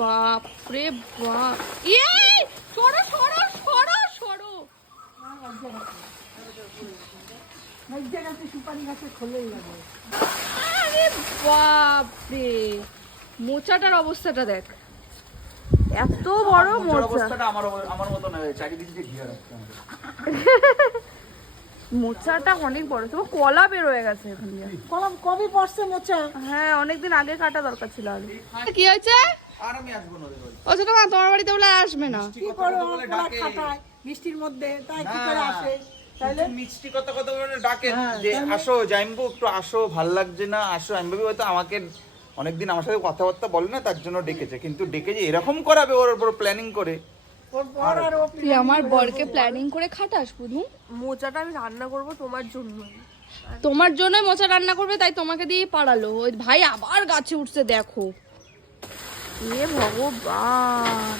বাপরে বাপ, ইয়ে সরো সরো সরো সরো। আরে বাপরে, মোচাটার অবস্থাটা দেখ, এত বড় মোচা। আমার মতো না, চারিদিকে যে ঘিরে রাখতে হবে। মোচাটা অনেক বড়, তোমার কলা বের হয়ে গেছে এখান দিয়ে। কলম কবে পড়ছে মোচা? হ্যাঁ অনেকদিন আগে কাটা দরকার ছিল। আলু কি হয়েছে? আর আমি আসবো না ওদের বাড়ি। ও ছোট মা, তোমার বাড়িতে বলে আর আসবে না? কি করো ওরা খাটায় বৃষ্টির মধ্যে, তাই কি করে আসে? তাইলে মিষ্টি কথা কথা বলে ডাকে যে আসো জাইম্বু, একটু আসো, ভাল লাগছে না, আসো। আমি ভাবি হয়তো আমাকে অনেকদিন আমার সাথে কথাবার্তা বলে না, তার জন্য ডেকেছে। কিন্তু ডেকে যে এরকম করাবে ওর উপর প্ল্যানিং করে। ওর পর আর ও তুই আমার বরকে প্ল্যানিং করে খাটাস বুঝু? মোচাটা আমি রান্না করব তোমার জন্য, তোমার জন্যই মোচা রান্না করবে, তাই তোমাকে দিয়ে পাড়ালো। ওই ভাই আবার গাছে উঠছে দেখো, এ ভগবান।